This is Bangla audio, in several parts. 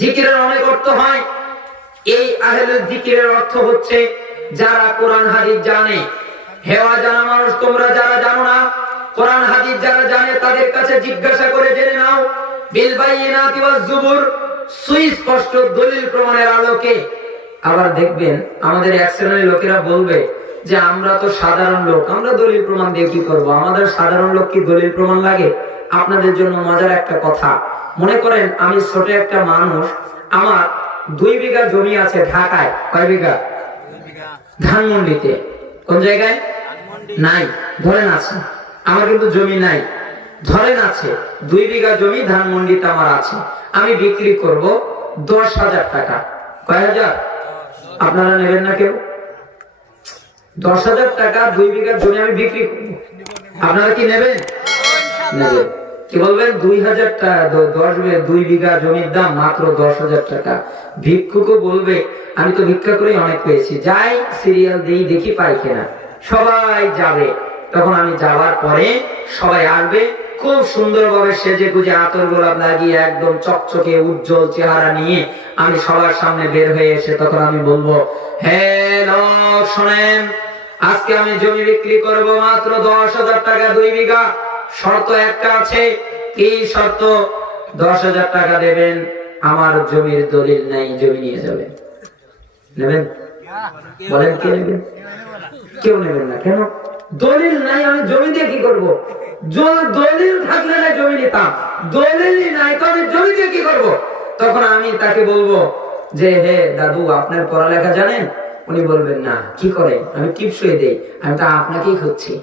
জিকিরের অনেক অর্থ হয়। এই আহলে জিকিরের অর্থ হচ্ছে যারা কোরআন হাদিস জানে। হেওয়া জানা মানুষ তোমরা যারা জানো না, কোরআন হাদিস যারা জানে তাদের কাছে জিজ্ঞাসা করে জেনে নাও। বিল বাইয়িনাতি ওয়াজ জুবুর, সুস্পষ্ট দলিল প্রমাণের আলোকে। আবার দেখবেন আমাদের এক শ্রেণীর লোকেরা বলবে যে আমরা তো সাধারণ লোক, আমরা দলিল প্রমাণ দিয়ে কি করবো, আমাদের সাধারণ লোক কি দলিল প্রমাণ লাগে? আপনাদের জন্য মজার একটা কথা, মনে করেন আমি ছোট একটা মানুষ, আমার 2 বিঘা জমি আছে ঢাকায়। কয় বিঘা? ধানমন্ডিতে। কোন জায়গায়? নাই, ধরেন আছে। আমার কিন্তু জমি নাই, ধরেন আছে 2 বিঘা জমি ধানমন্ডিতে আমার আছে। আমি বিক্রি করব 10,000 টাকা। কয় হাজার? আপনারা নেবেন না কেউ? 10,000 টাকা 2 বিঘা জমি আমি বিক্রি করব, আপনারা কি নেবেন? নেবেন। কি বলবেন? 2,000 টাকা, 2 বিঘা জমির দাম মাত্র 10,000 টাকা। ভিক্ষুকও বলবে আমি তো ভিক্ষা করে অনেক পেয়েছি, যাই সিরিয়াল দিই দেখি পাই কিনা। সবাই যাবে, তখন আমি যাওয়ার পরে সবাই আসবে খুব সুন্দরভাবে সেজে গুজে আতর গোলাপ লাগিয়ে একদম চকচকে উজ্জ্বল চেহারা নিয়ে আমি সবার সামনে বের হয়ে এসে তখন আমি বলবো, হে লোক শোনেন, আজকে আমি জমি বিক্রি করব মাত্র 10,000 টাকা 2 বিঘা। শর্ত একটা আছে। কি শর্ত? 10,000 টাকা দেবেন, আমার জমির দলিল নাই, জমি নিয়ে যাবেন। নেবেন? বলেন কে নেবেন? কেউ নেবেন না। কেন? দলিল নাই, আমি জমি দিয়ে কি করবো? দলিল থাকলে না জমি নিতাম, দলিলই নাই তো আমি জমি দিয়ে কি করবো? তখন আমি তাকে বলবো যে হে দাদু, আপনার পড়ালেখা জানেন? উনি বলবেন না। কি করেন? আমি টিপসই দেই। আমি তো আপনাকেই খুঁজছি।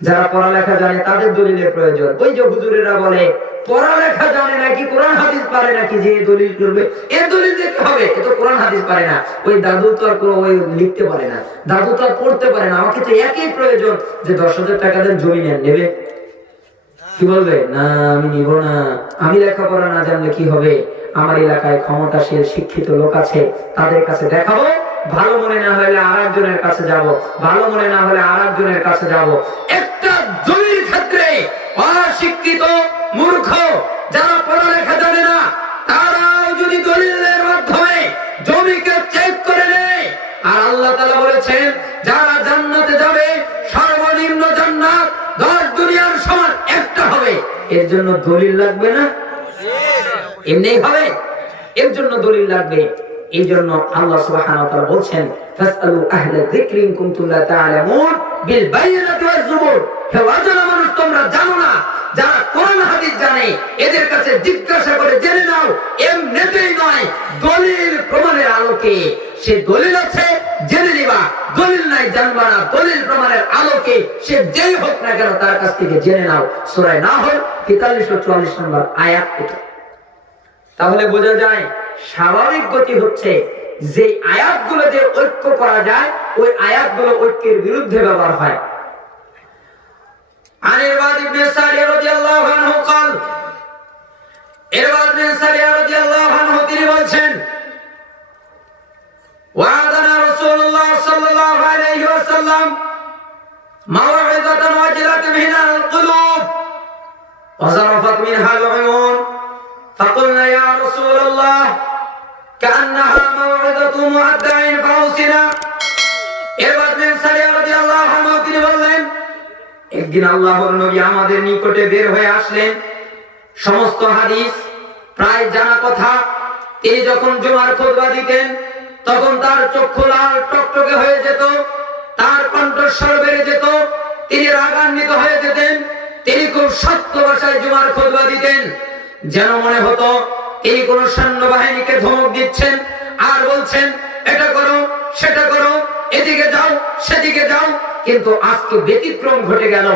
যারা পড়ালেখা জানে তাদের দলিলের প্রয়োজন। ওই যে হুজুরেরা বলে পড়ালেখা জানে নাকি কোরআন হাদিস পারে নাকি, যে দলিল করবে এর দলিল দেখতে হবে, এ তো কোরআন হাদিস পারে না। ওই দাদু তো আর কোনো ওই লিখতে পারে না, দাদু তো আর পড়তে পারে না। আমাকে তো একই প্রয়োজন যে 10,000 টাকা দেন, জমি নেন। নেবে? কি বলবে? না আমি নিব না, আমি লেখাপড়া না জানলে কি হবে? আমার এলাকায় ক্ষমতাশীল শিক্ষিত লোক আছে, তাদের কাছে দেখাবো। ভালো মনে না হলে আরেকজনের কাছে যাব, ভালো মনে না হলে আরেকজনের কাছে যাব। একটা জমির ক্ষেত্রে অশিক্ষিত মূর্খ যারা পড়ালেখা জানে না, তারাও যদি দলিলের মাধ্যমে জমিকে চেক করে নেয়, আর আল্লাহ তাআলা বলেছেন যারা জান্নাতে যাবে সর্বনিম্ন জান্নাত 10 দুনিয়ার সমান একটা হবে, এর জন্য দলিল লাগবে না? এমনি হবে? এর জন্য দলিল লাগবে। এই জন্য আল্লাহ সুবহানাহু ওয়া তাআলা বলছেন ফাসআলু আহলা যিকরি ইন কুনতুম লা তা'লামুন বিল বাইয়িনাতি ওয়াজ জুবুর। হে অজানা মানুষ, তোমরা জানো না, যারা কোরআন হাদিস জানে এদের কাছে জিজ্ঞাসা করে জেনে নাও। এমনিতেই নয়, দলিল প্রমাণের আলোকে। সে দলিল আছে জেনে নিবা, দলিল নাই জানবা না। দলিল প্রমাণের আলোকে সে যেই হোক না কেন তার কাছ থেকে জেনে নাও। সূরা নাহল 43-44 নম্বর আয়াত এটা। তাহলে বোঝা যায় স্বাভাবিক গতি হচ্ছে যে আয়াতগুলো যে ঐক্য করা যায়, ওই আয়াতগুলো ঐক্যের বিরুদ্ধে ব্যবহার হয়। আনিরবাদ ইবনে সারিয়া রাদিয়াল্লাহু আনহু قال, ইরবাদ ইবনে সারিয়া রাদিয়াল্লাহু আনহু তিনি বলেন, ওয়াদানা রাসূলুল্লাহ সাল্লাল্লাহু আলাইহি ওয়াসাল্লাম মাওইযাতান ওয়াজিলাতান মিনাল কুলুব ওয়া যারাফাত মিনহাল উয়ুন। فقلنا يا رسول الله كأنها موعظة مودع فأوصنا। এরপর সারিয়া রাদিয়াল্লাহু আনহু তিনি বললেন, একদিন আল্লাহর নবী আমাদের নিকটে বের হয়ে আসলেন। সমস্ত হাদিস প্রায় জানা কথা। তিনি যখন জুমার খুতবা দিতেন তখন তার চক্ষু লাল টকটকে হয়ে যেত, তার কণ্ঠস্বর বেড়ে যেত, তিনি রাগান্বিত হয়ে যেতেন। তিনি খুব শক্ত ভাষায় জুমার খুতবা দিতেন, যেন মনে হতো এই কোন সৈন্যবাহিনীকে ধমক দিচ্ছেন আর বলছেন এটা করো সেটা করো, এদিকে যাও সেদিকে যাও। কিন্তু আজকে ব্যতিক্রম ঘটে গেল।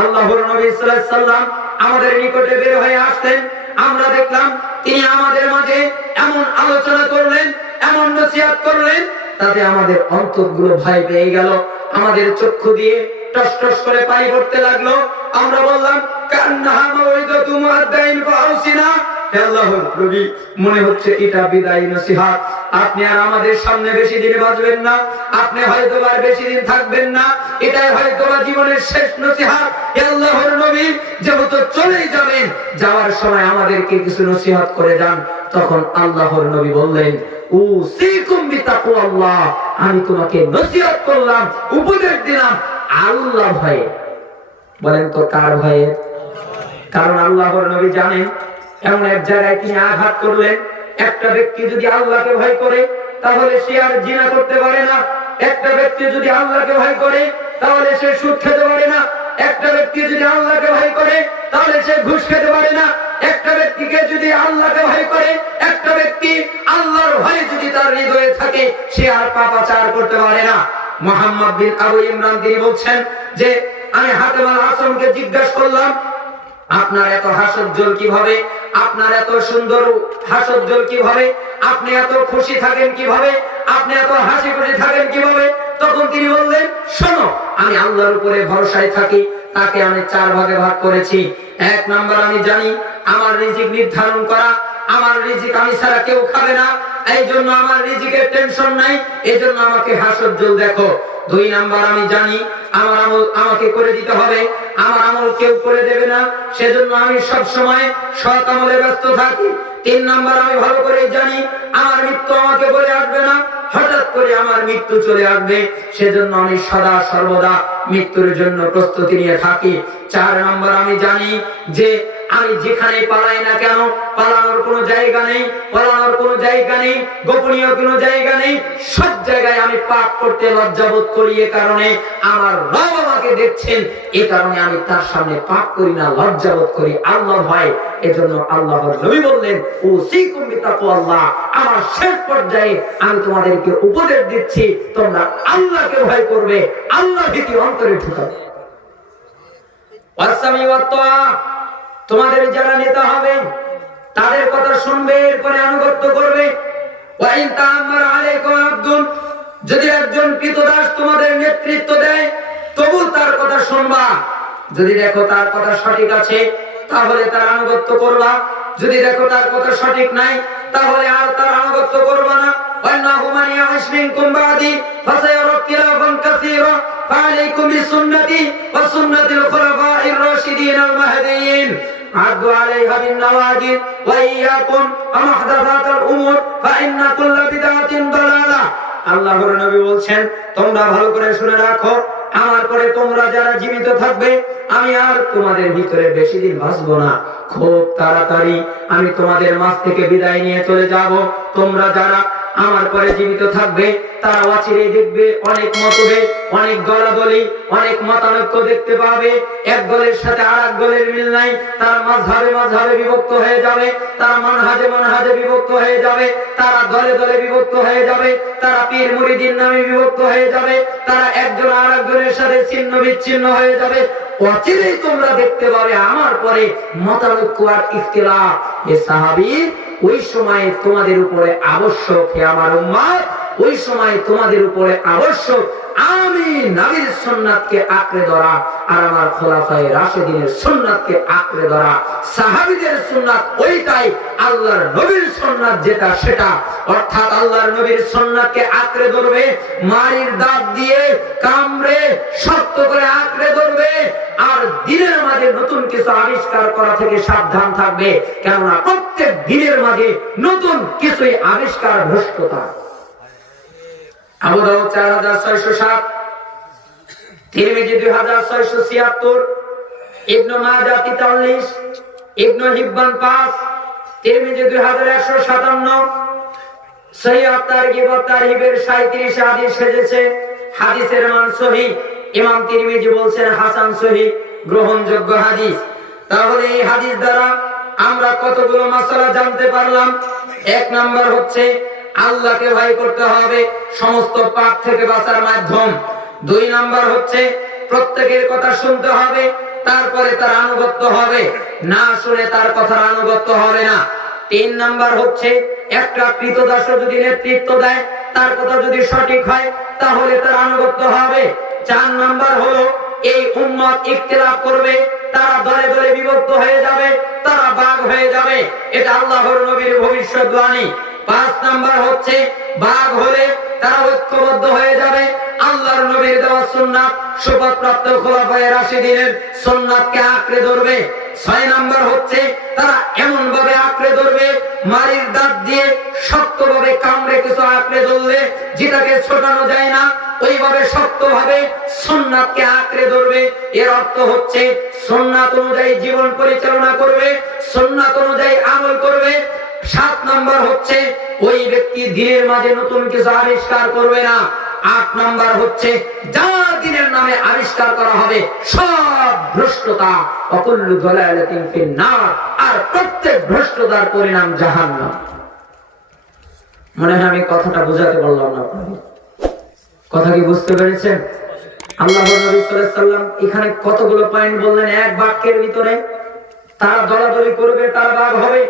আল্লাহর নবী সাল্লাল্লাহু আলাইহি সাল্লাম আমাদের নিকটে বের হয়ে আসলেন। আমরা দেখলাম তিনি আমাদের মাঝে এমন আলোচনা করলেন, এমন নসিহত করলেন, তাতে আমাদের অন্তরগুলো ভয় পেয়ে গেল। আমাদের চক্ষু দিয়ে টস টস করে পানি পড়তে লাগলো। আমরা বললাম কান্নাহা মাওইদাতু মুআদ্দাইন ফাউসিনা। হে আল্লাহর নবী, মনে হচ্ছে এটা বিদায়ী নসিহত। আপনি আর আমাদের সামনে বেশি দিন বাঁচবেন না, আপনি হয়তো আর বেশি দিন থাকবেন না, এটাই হয়তো জীবনের শেষ নসিহত। হে আল্লাহর নবী, যেহেতু চলেই যাবেন, যাওয়ার সময় আমাদেরকে কিছু নসিহত করে যান। তখন আল্লাহর নবী বললেন, উসিকুম বিতাকওয়াল্লাহ, আমি তোমাকে নসিহত করলাম, উপদেশ দিলাম আল্লাহ ভয়ে। বলেন তো কার ভয়ে? কারণ আল্লাহর নবী জানেন এমন এক জায়গায় তিনি আঘাত করলেন, একটা ব্যক্তি যদি আল্লাহকে ভয় করে তাহলে সে আর জিনা করতে পারে না। একটা ব্যক্তি যদি আল্লাহকে ভয় করে তাহলে সে সুদ খেতে পারে না। একটা ব্যক্তি যদি আল্লাহকে ভয় করে তাহলে সে ঘুষ খেতে পারে না। একটা ব্যক্তিকে যদি আল্লাহকে ভয় করে, একটা ব্যক্তি আল্লাহর ভয় যদি তার হৃদয়ে থাকে, সে আর পাপাচার করতে পারে না। মুহাম্মদ বিন আবু ইমরান তিনি বলছেন যে আমি হাতেম আল আসমকে জিজ্ঞাসা করলাম, আপনার এত হাস্যোজ্জ্বল কিভাবে, আপনার এত সুন্দর হাস্যোজ্জ্বল কিভাবে, আপনি এত খুশি থাকেন কিভাবে, আপনি এত হাসি খুশি থাকেন কিভাবে? তখন তিনি বললেন, শোনো, আমি আল্লাহর উপরে ভরসায় থাকি, তাকে আমি 4 ভাগে ভাগ করেছি। 1 নাম্বার, আমি জানি আমার রিজিক নির্ধারণ করা, আমার রিজিক আমি ছাড়া কেউ খাবে না, এই জন্য আমার রিজিকের টেনশন নাই, এই জন্য আমাকে হাস্যোজ্জ্বল দেখো। 2 নাম্বার, আমি জানি আমার আমল আমাকে করে দিতে হবে, আমার আমল কেউ করে দেবে না, সেজন্য আমি সব সময় সৎ আমলে ব্যস্ত থাকি। 3 নাম্বার, আমি ভালো করে জানি আমার মৃত্যু আমাকে বলে আসবে না, হঠাৎ করে আমার মৃত্যু চলে আসবে, সেজন্য আমি সদা সর্বদা মৃত্যুর জন্য প্রস্তুতি নিয়ে থাকি। 4 নাম্বার, আমি জানি যে আমি যেখানে পালাই না কেন, পালানোর কোনো জায়গা নেই, পালানোর কোনো জায়গা নেই, গোপনীয় কোনো জায়গা নেই, সব জায়গায় আমি পাপ করতে লজ্জাবোধ করি। এ কারণে আমার রব আমাকে দেখছেন, এ কারণে আমি তার সামনে পাপ করি না, লজ্জাবোধ করি, আল্লাহ ভয়। এজন্য আল্লাহর নবী বললেন, উসিকুম বিতাকওয়াল্লাহ, আমার শেষ পর্যায়ে আমি তোমাদেরকে উপদেশ দিচ্ছি, তোমরা আল্লাহকে ভয় করবে, আল্লাহ ভীতি অন্তরে ঢুকাবে। ওয়াসসামি ওয়াত তাআ, তোমাদের যারা নেতা হবে তাদের কথা শুনবে, এরপরে আনুগত্য করবে। ওয়া ইন তাআম্মারা আলাইকুম আবদুন, যদি একজন কৃতদাস তোমাদের নেতৃত্ব দেয় তবু তার কথা শুনবা। যদি দেখো তার কথা সঠিক আছে তাহলে তার আনুগত্য করবা, যদি দেখো তার কথা সঠিক নাই তাহলে আর তার আনুগত্য করবা না। ওয়ান্নাহু মান ইয়া'iশ মিনকুম বা'দি ফাসায়ারা ইখতিলাফান কাসীরা ফা'আলাইকুম বিসুন্নতি ওয়া সুন্নাতিল খুলাফা'iর রাশিদিন আল মাহদিয়্যিন আদু আলাইহা বিন নওয়াজিদ ওয়া ইয়্যাকুম ওয়া মুহদাসাতাল উমুর ফাইন্না কুল্লা বিদআতিন দালালা। আল্লাহর নবী বলছেন, তোমরা ভালো করে শুনে রাখো, আমার পরে তোমরা যারা জীবিত থাকবে আমি আর তোমাদের ভিতরে বেশি দিন বাঁচবো না, খুব তাড়াতাড়ি আমি তোমাদের মাঝ থেকে বিদায় নিয়ে চলে যাব। তোমরা যারা আমার পরে জীবিত থাকবে তারা অচিরেই দেখবে অনেক মতভেদ, অনেক দলাদলি, অনেক মতানৈক্য দেখতে পাবে। এক দলের সাথে আর এক দলের মিল নাই, তারা মাযহাবে মাযহাবে বিভক্ত হয়ে যাবে, তারা মানহাজে মানহাজে বিভক্ত হয়ে যাবে, তারা দলে দলে বিভক্ত হয়ে যাবে, তারা পীর মুরিদিন নামে বিভক্ত হয়ে যাবে, তারা একজন আর একজনের সাথে ছিন্ন বিচ্ছিন্ন হয়ে যাবে। অচিরেই তোমরা দেখতে পাবে আমার পরে মতানৈক্য আর ইখতিলাফ। এ সাহাবী, ওই সময় তোমাদের উপরে আবশ্যক, হে আমার উম্মত, ওই সময় তোমাদের উপরে আবশ্যক আমি নবীর সুন্নাতকে আঁকড়ে ধরা আর আমার খোলাফায়ে রাশিদিনের সুন্নাতকে আঁকড়ে ধরা। সাহাবীদের সুন্নাত ওইটাই, আল্লাহর নবীর সুন্নাত যেটা সেটা, অর্থাৎ আল্লাহর নবীর সুন্নাতকে আঁকড়ে ধরবে, মারির দাঁত দিয়ে কামড়ে শক্ত করে আঁকড়ে ধরবে, আর দিনের মাঝে নতুন কিছু আবিষ্কার করা থেকে সাবধান থাকবে, কেননা প্রত্যেক দিনের মাঝে নতুন কিছুই আবিষ্কার ভ্রষ্টতা। আবু দাউদ 4607, তিরমিজি 2676, ইবনে মাজাহ 43, ইবনে হিব্বান 5, তিরমিজি 2157, সহিহ আত-তারগিব ওয়াত তারহিবের 37 হাদিস এসেছে। হাদিসের মান সহিহ। ইমাম তিরমিজি বলছেন হাসান সহিহ, গ্রহণযোগ্য হাদিস। তাহলে এই হাদিস দ্বারা আমরা কতগুলো মাসালা জানতে পারলাম। 1 নাম্বার হচ্ছে আল্লাহকে ভয় করতে হবে, সমস্ত পাপ থেকে বাঁচার মাধ্যম। 2 নাম্বার হচ্ছে প্রত্যেকের কথা শুনতে হবে, তারপরে তার আনুগত্য হবে, না শুনে তার কথার আনুগত্য হবে না। 3 নাম্বার হচ্ছে একটা কৃতদাস যদি নেতৃত্ব দেয়, তার কথা যদি সঠিক হয় তাহলে তার আনুগত্য হবে। 4 নাম্বার হলো এই উম্মত ইখতিলাফ করবে, তারা দলে দলে বিভক্ত হয়ে যাবে, তারা ভাগ হয়ে যাবে, এটা আল্লাহর নবীর ভবিষ্যৎবাণী। 5 নাম্বার হচ্ছে ভাগ হলে তারা ঐক্যবদ্ধ হয়ে যাবে আল্লাহর নবীর দেওয়া সুন্নাত শপথপ্রাপ্ত খোলাফায়ে রাশিদিনের সুন্নাতকে আঁকড়ে ধরবে। 6 নাম্বার হচ্ছে তারা এমন ভাবে আঁকড়ে ধরবে, মারির দাঁত দিয়ে শক্তভাবে কামড়ে কিছু আঁকড়ে ধরলে যেটাকে ছোটানো যায় না, ওইভাবে শক্তভাবে সুন্নাতকে আঁকড়ে ধরবে। এর অর্থ হচ্ছে সুন্নাত অনুযায়ী জীবন পরিচালনা করবে, সুন্নাত অনুযায়ী আমল করবে। 7 নাম্বার হচ্ছে ওই ব্যক্তি দিনের মাঝে নতুন কিছু আবিষ্কার করবে না। 8 নাম্বার হচ্ছে যা দিনের নামে আবিষ্কার করা হবে সব ভ্রষ্টতা, অকুল্লু যালালাতিন ফিন্নার, আর প্রত্যেক ভ্রষ্টতার পরিণাম জাহান্নাম। মনে হয় আমি কথাটা বোঝাতে পারলাম না আপনাদের। কথা কি বুঝতে পেরেছেন? আল্লাহর নবী সাল্লাল্লাহু আলাইহি ওয়াসাল্লাম এখানে কতগুলো পয়েন্ট বললেন এক বাক্যের ভিতরে। তারা দলাদলি করবে, তারা ভাগ হবে।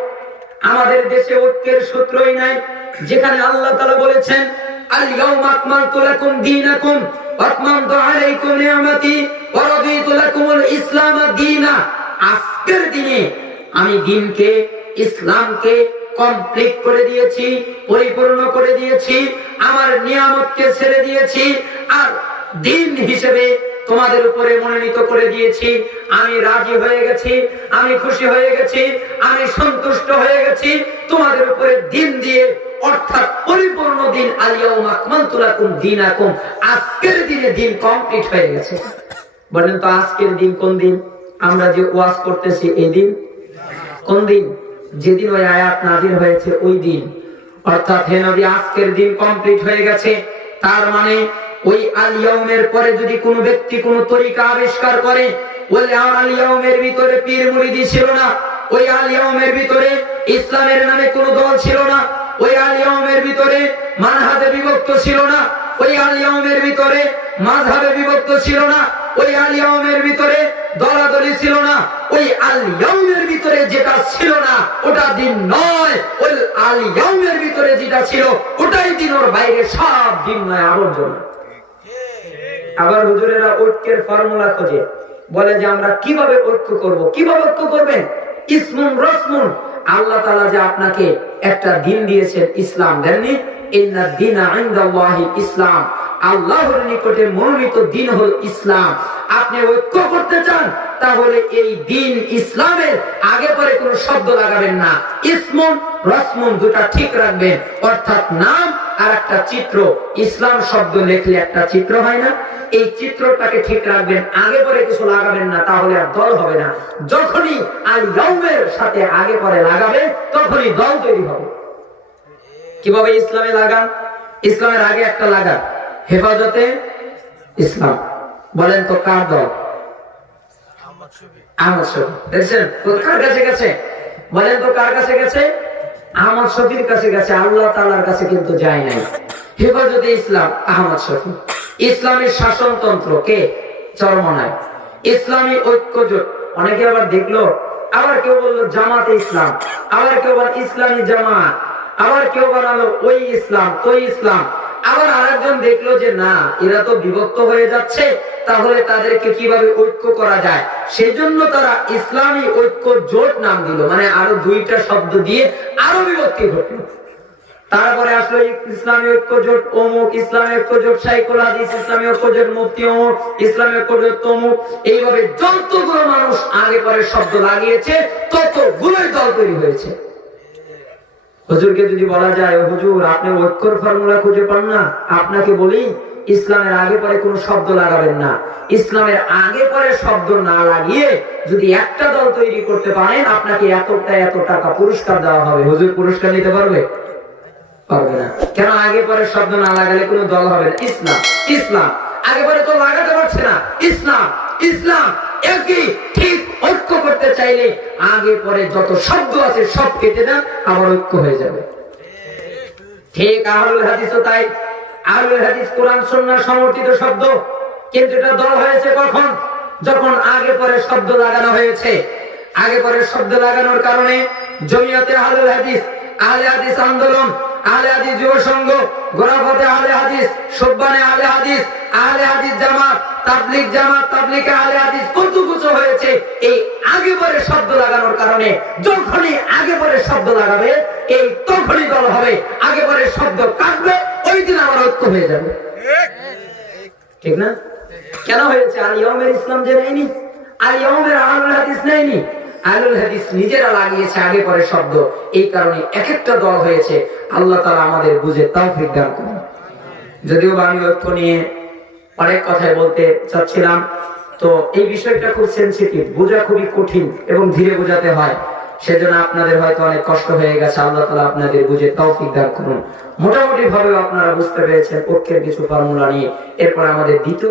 আমাদের দেশে ঐক্যের সূত্রই নাই, যেখানে আল্লাহ তাআলা বলেছেন আল ইয়াউমা আকমালতু লাকুম দীনাকুম ওয়া আতমামতু আলাইকুম নি'মাতি ওয়া রাদিতু লাকুমুল ইসলাম দীনা। আজকের দিনে আমি দ্বীনকে, ইসলামকে কমপ্লিট করে দিয়েছি, পরিপূর্ণ করে দিয়েছি, আমার নিয়ামতকে ছেড়ে দিয়েছি, আর দ্বীন হিসেবে তোমাদের উপরে মনোনীত করে দিয়েছি। আমি রাজি হয়ে গেছি, আমি খুশি হয়ে গেছি, আমি সন্তুষ্ট হয়ে গেছি তোমাদের উপরে দ্বীন দিয়ে, অর্থাৎ পরিপূর্ণ দ্বীন। আল ইয়াউমা আকমালতু লাকুম দীনাকুম, আজকের দিনে দ্বীন কমপ্লিট হয়ে গেছে। বলেন তো আজকের দিন কোন দিন? আমরা যে ওয়াজ করতেছি এই দিন কোন দিন? যেদিন ওই আয়াত নাযিল হয়েছে ওই দিন। অর্থাৎ হে নবী আজকের দিন কমপ্লিট হয়ে গেছে। তার মানে ওই আল ইয়াউমের পরে যদি কোন ব্যক্তি কোন তরিকা আবিষ্কার করে, ওই আল ইয়াউমের ভিতরে পীর মুরিদি ছিল না, ওই আল ইয়াউমের ভিতরে ইসলামের নামে কোন দল ছিল না, ওই আল ইয়াউমের ভিতরে মানহাজে বিভক্ত ছিল না, ওই আল ইয়াউমের ভিতরে মাযহাবে বিভক্ত ছিল না, ওই আল ইয়াউমের ভিতরে দলাদলি ছিল না, ওই আল ইয়াউমের ভিতরে যেটা ছিল না ওটা দিন নয়, ওই আল ইয়াউমের ভিতরে যেটা ছিল ওটাই দিন, ওর বাইরে সব দিন নয়, আবর্জনা। আবার হুজুরেরা ঐক্যের ফর্মুলা খোঁজে, বলে যে আমরা কিভাবে ঐক্য করব। কিভাবে ঐক্য করবেন? ইসমুন রাসমুন, আল্লাহ তাআলা যে আপনাকে একটা দিন দিয়েছেন, ইসলাম দেননি? ইন্না দীনা ইনদাল্লাহি ইসলাম, আল্লাহর নিকটে মনোনীত দিন হলো ইসলাম। আপনি ঐক্য করতে চান তাহলে এই দিন ইসলামের আগে পরে কোনো শব্দ লাগাবেন না, ইসমুন রাসমুন দুটা ঠিক রাখবেন, অর্থাৎ নাম আর একটা চিত্র। ইসলাম শব্দ লিখলে একটা চিত্র হয় না? এই চিত্রটাকে ঠিক রাখবেন, আগে পরে কিছু লাগাবেন না, তাহলে আর দল হবে না। যখনই আল ইয়াউমের সাথে আগে পরে লাগাবে তখনই দল তৈরি হবে। কিভাবে ইসলামে লাগান? ইসলামের আগে একটা লাগান হেফাজতে ইসলাম। বলেন তো কার দল? আহমদ শফি। দেখছেন কার কাছে গেছে? বলেন তো কার কাছে গেছে? আহমদ শফির কাছে গেছে, আল্লাহ তাআলার কাছে কিন্তু যায় নাই। হেফাজতে ইসলাম আহমদ শফি। ইসলামের শাসনতন্ত্র কে? চরমনায়। ইসলামী ঐক্যজোট, অনেকে আবার দেখলো, আবার কেউ বললো জামাতে ইসলাম, আবার কেউ বল ইসলামী জামাত, আবার কেউ বানালো ওই ইসলাম তো ইসলাম। আবার আরেকজন দেখলো যে না, এরা তো বিভক্ত হয়ে যাচ্ছে, তাহলে তাদেরকে কিভাবে ঐক্য করা যায়, সেজন্য তারা ইসলামী ঐক্য জোট নাম দিল, মানে আরো দুইটা শব্দ দিয়ে আরো বিভক্তি ঘটলো। তারপরে আসলো ইসলামী ঐক্য জোট অমুক, ইসলামী ঐক্য জোট শাইখুল হাদিস, ইসলামী ঐক্য জোট মুফতি অমুক, ইসলামী ঐক্য জোট তমুক। এইভাবে যতগুলো মানুষ আগে পরে শব্দ লাগিয়েছে ততগুলোই দল তৈরি হয়েছে। হুজুরকে যদি বলা যায় হুজুর আপনি ঐক্যর ফর্মুলা খুঁজে পান না, আপনাকে বলি ইসলামের আগে পরে কোনো শব্দ লাগাবেন না। ইসলামের আগে পরে শব্দ না লাগিয়ে যদি একটা দল তৈরি করতে পারেন, আপনাকে এত টাকা পুরস্কার দেওয়া হবে। হুজুর পুরস্কার নিতে পারবে? পারবে না। কেন? আগে পরে শব্দ না লাগালে কোনো দল হবে না। ইসলাম ইসলাম আগে পরে তো লাগাতে পারছে না, ইসলাম ইসলাম একই। ঠিক ঐক্য করতে চাইলে আগে পরে যত শব্দ আছে সব কেটে দেন, আবার ঐক্য হয়ে যাবে। ঠিক আহলুল হাদিসও তাই। আহলুল হাদিস কোরআন সুন্নাহ সমর্থিত শব্দ, কিন্তু এটা দল হয়েছে কখন? যখন আগে পরে শব্দ লাগানো হয়েছে। আগে পরে শব্দ লাগানোর কারণে জমিয়তে আহলুল হাদিস, আহলে হাদিস আন্দোলন, আহলে হাদিস যুব সংঘ, গোরাফতে আহলে হাদিস, সুববানে আহলে হাদিস, আহলে হাদিস জামাত, তাবলীগ জামাত, তাবলীগে আহলে হাদিস, কত কিছু হয়েছে এই আগে পরে শব্দ লাগানোর কারণে। যখনই আগে পরে শব্দ লাগাবে এই তখনই দল হবে, আগে পরে শব্দ কাটবে ওই দিন আমার ঐক্য হয়ে যাবে, ঠিক না? কেন হয়েছে? আল ইয়মের ইসলাম যে নেয়নি, আল ইয়মের আহলুল হাদিস নেয়নি, আহলুল হাদিস নিজেরা লাগিয়েছে আগে পরে শব্দ, এই কারণে এক একটা দল হয়েছে। আল্লাহ তাআলা আমাদের বুঝে তৌফিক দান করুন। যদিও আমি ঐক্য নিয়ে অনেক কথাই বলতে চাচ্ছিলাম, তো এই বিষয়টা খুব সেনসিটিভ, বোঝা খুবই কঠিন এবং ধীরে বোঝাতে হয়, সেজন্য আপনাদের হয়তো অনেক কষ্ট হয়ে গেছে। আল্লাহ তাআলা আপনাদের বুঝে তৌফিক দান করুন। মোটামুটি ভাবে আপনারা বুঝতে পেরেছেন ঐক্যের কিছু ফর্মুলা নিয়ে। এরপর আমাদের দ্বিতীয়